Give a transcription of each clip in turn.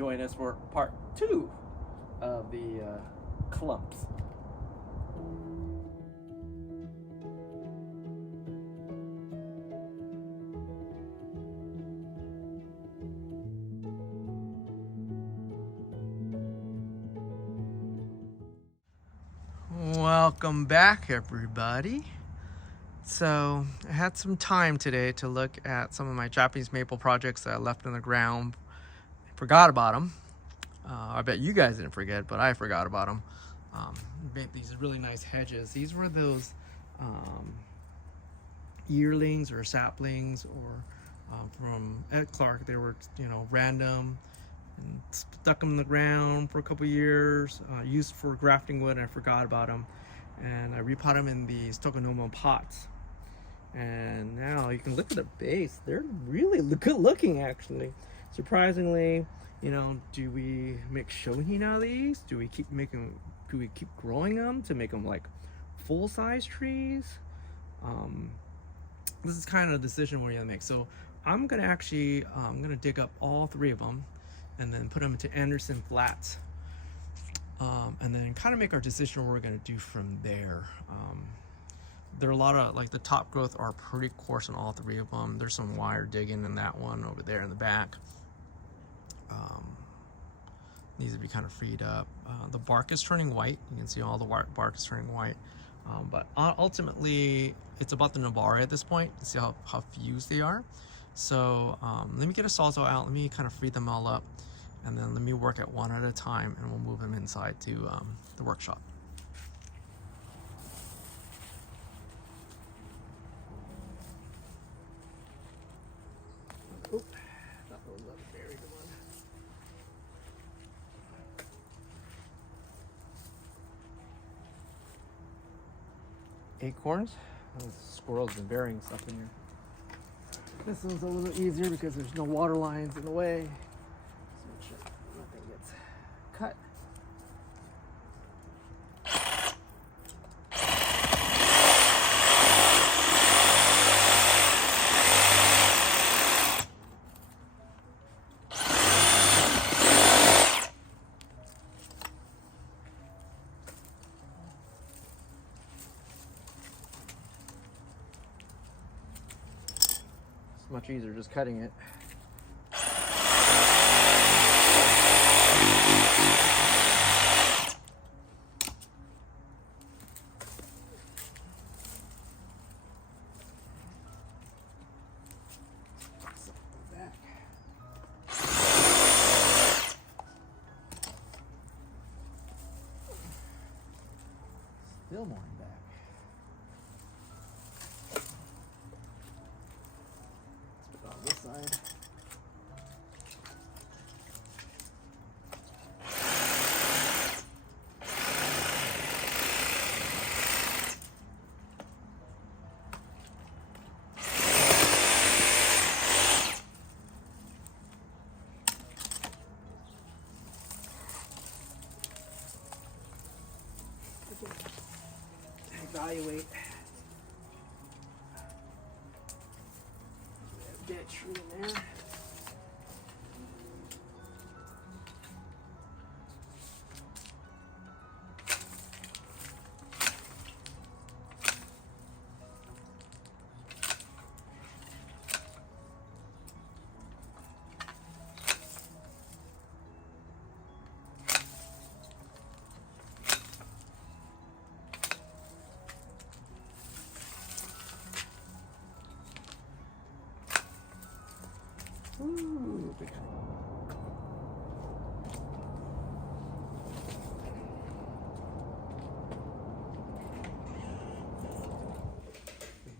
join us for part 2 of the clumps. Welcome back, everybody. So I had some time today to look at some of my Japanese maple projects that I left in the ground. I forgot about them. I bet you guys didn't forget, but I forgot about them. Made these really nice hedges. These were those yearlings or saplings, or from Ed Clark. They were, random, and stuck them in the ground for a couple years. Used for grafting wood, and I forgot about them. And I repot them in these tokonomo pots. And now you can look at the base. They're really good looking, actually. Surprisingly, do we make shohin out of these? Do we keep growing them to make them like full-size trees? This is kind of a decision we're gonna make. So I'm gonna dig up all 3 of them and then put them into Anderson flats, and then kind of make our decision what we're gonna do from there. There are a lot of, like, the top growth are pretty coarse on all 3 of them. There's some wire digging in that one over there in the back. Needs to be kind of freed up. The bark is turning white. You can see all the bark is turning white. But ultimately, it's about the nabare at this point. See how fused they are. So let me get a sawzall out. Let me kind of free them all up. And then let me work at one at a time, and we'll move them inside to the workshop. Oop, that was a very good one. Acorns. Oh, squirrels been burying stuff in here. This one's a little easier because there's no water lines in the way. So make sure nothing gets cut. Much easier just cutting it. Still more in back. This side. Evaluate. Dead tree in there. Ooh, big.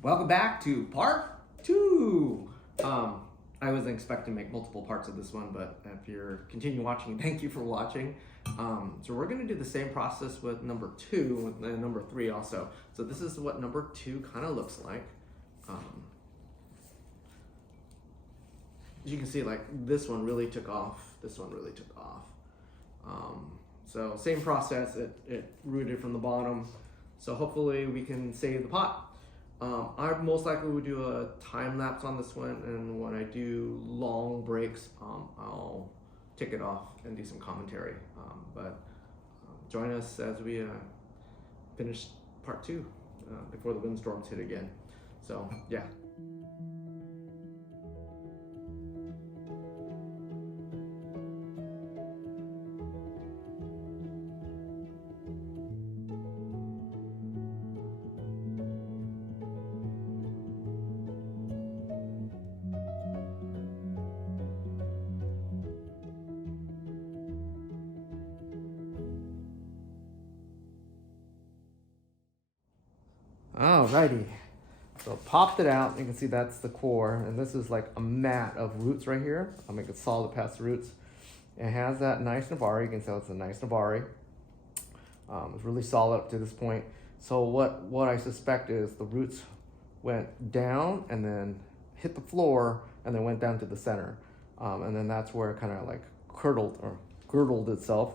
Welcome back to part 2. I wasn't expecting to make multiple parts of this one, but if you're continuing watching, thank you for watching. So we're going to do the same process with number 2 and number 3 also. So this is what number 2 kind of looks like. As you can see, like, this one really took off. This one really took off. So same process. It rooted from the bottom. So hopefully we can save the pot. I most likely would do a time lapse on this one, and when I do long breaks, I'll tick it off and do some commentary. But join us as we finish part 2 before the windstorms hit again. So yeah. Alrighty, so popped it out. You can see that's the core, and this is like a mat of roots right here. I'll make it solid past the roots. It has that nice Nabari. You can tell it's a nice Nabari. It's really solid up to this point. So what I suspect is the roots went down and then hit the floor and then went down to the center. And then that's where it kind of like girdled itself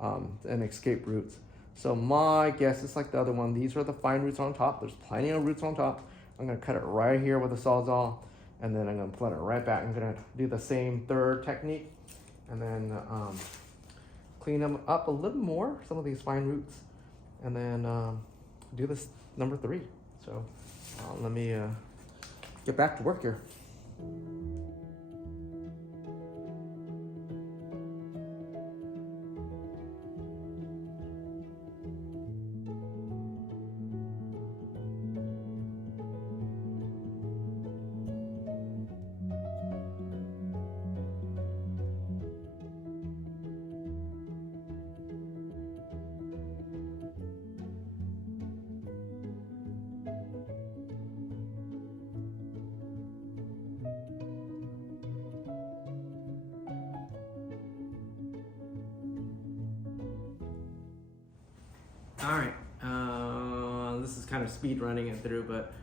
and escaped roots. So my guess is like the other one. These are the fine roots on top. There's plenty of roots on top. I'm gonna cut it right here with a Sawzall, and then I'm gonna plant it right back. I'm gonna do the same third technique, and then clean them up a little more, some of these fine roots, and then do this number 3. So let me get back to work here. All right, this is kind of speed running it through, but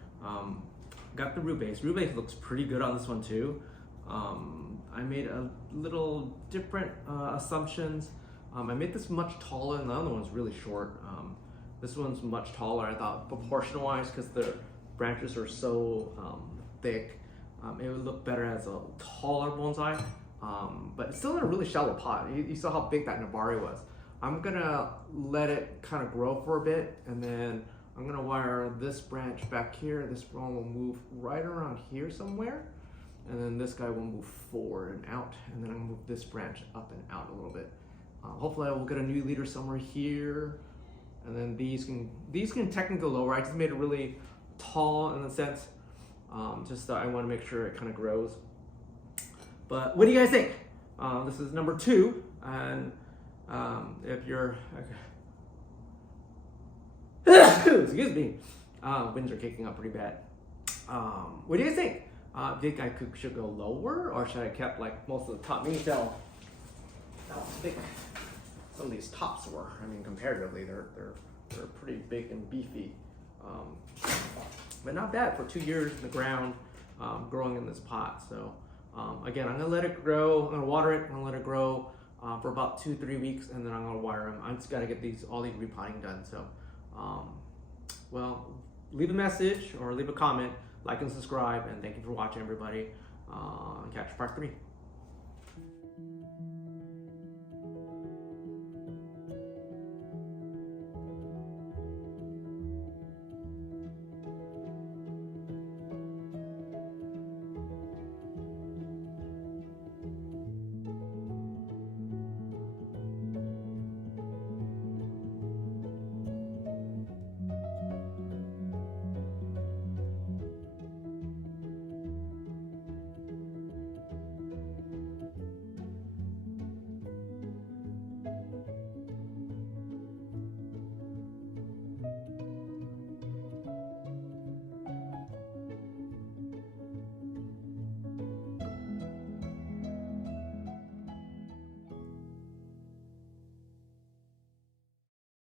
got the root base. Root base looks pretty good on this one too. I made a little different assumptions. I made this much taller, and the other one's really short. This one's much taller, I thought, proportion-wise, because the branches are so thick. It would look better as a taller bonsai, but it's still in a really shallow pot. You saw how big that Nabari was. I'm gonna let it kind of grow for a bit, and then I'm gonna wire this branch back here. This one will move right around here somewhere, and then this guy will move forward and out, and then I'm gonna move this branch up and out a little bit. Hopefully I will get a new leader somewhere here, and then these can technically go lower. I just made it really tall in a sense, just so I want to make sure it kind of grows. But what do you guys think? This is number 2, and if you're excuse me, winds are kicking up pretty bad. What do you guys think? Do you think I should go lower, or should I kept like most of the top? You can tell how thick some of these tops were. I mean, comparatively, they're pretty big and beefy, but not bad for 2 years in the ground, growing in this pot. So again, I'm gonna let it grow. I'm gonna water it. I'm gonna let it grow for about 2-3 weeks, and then I'm gonna wire them. I just gotta get all these repotting done. So, well, leave a message or leave a comment, like and subscribe, and thank you for watching, everybody. Catch part 3.